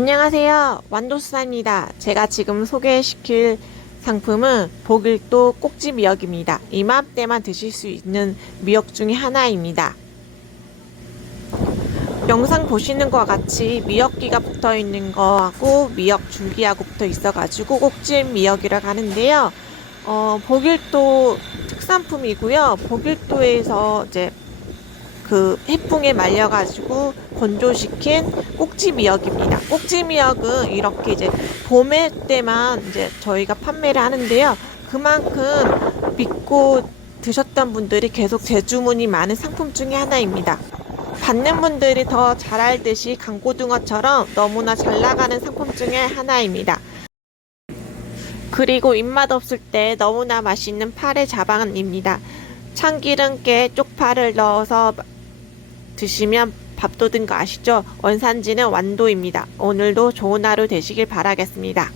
안녕하세요. 완도수사입니다. 제가 지금 소개시킬 상품은 복일도 꼭지 미역입니다. 이맘때만 드실 수 있는 미역 중에 하나입니다. 영상 보시는 것과 같이 미역기가 붙어 있는 거하고 미역 줄기하고 붙어 있어가지고 꼭지 미역이라고 하는데요. 어, 복일도 특산품이고요. 복일도에서 이제 그 해풍에 말려가지고 건조시킨 꼭지 미역입니다. 꼭지 미역은 이렇게 이제 봄에 때만 이제 저희가 판매를 하는데요. 그만큼 믿고 드셨던 분들이 계속 재주문이 많은 상품 중에 하나입니다. 받는 분들이 더 잘 알듯이 강고등어처럼 너무나 잘 나가는 상품 중에 하나입니다. 그리고 입맛 없을 때 너무나 맛있는 파의 자반입니다. 참기름깨 쪽파를 넣어서 드시면 밥도든 거 아시죠? 원산지는 완도입니다. 오늘도 좋은 하루 되시길 바라겠습니다.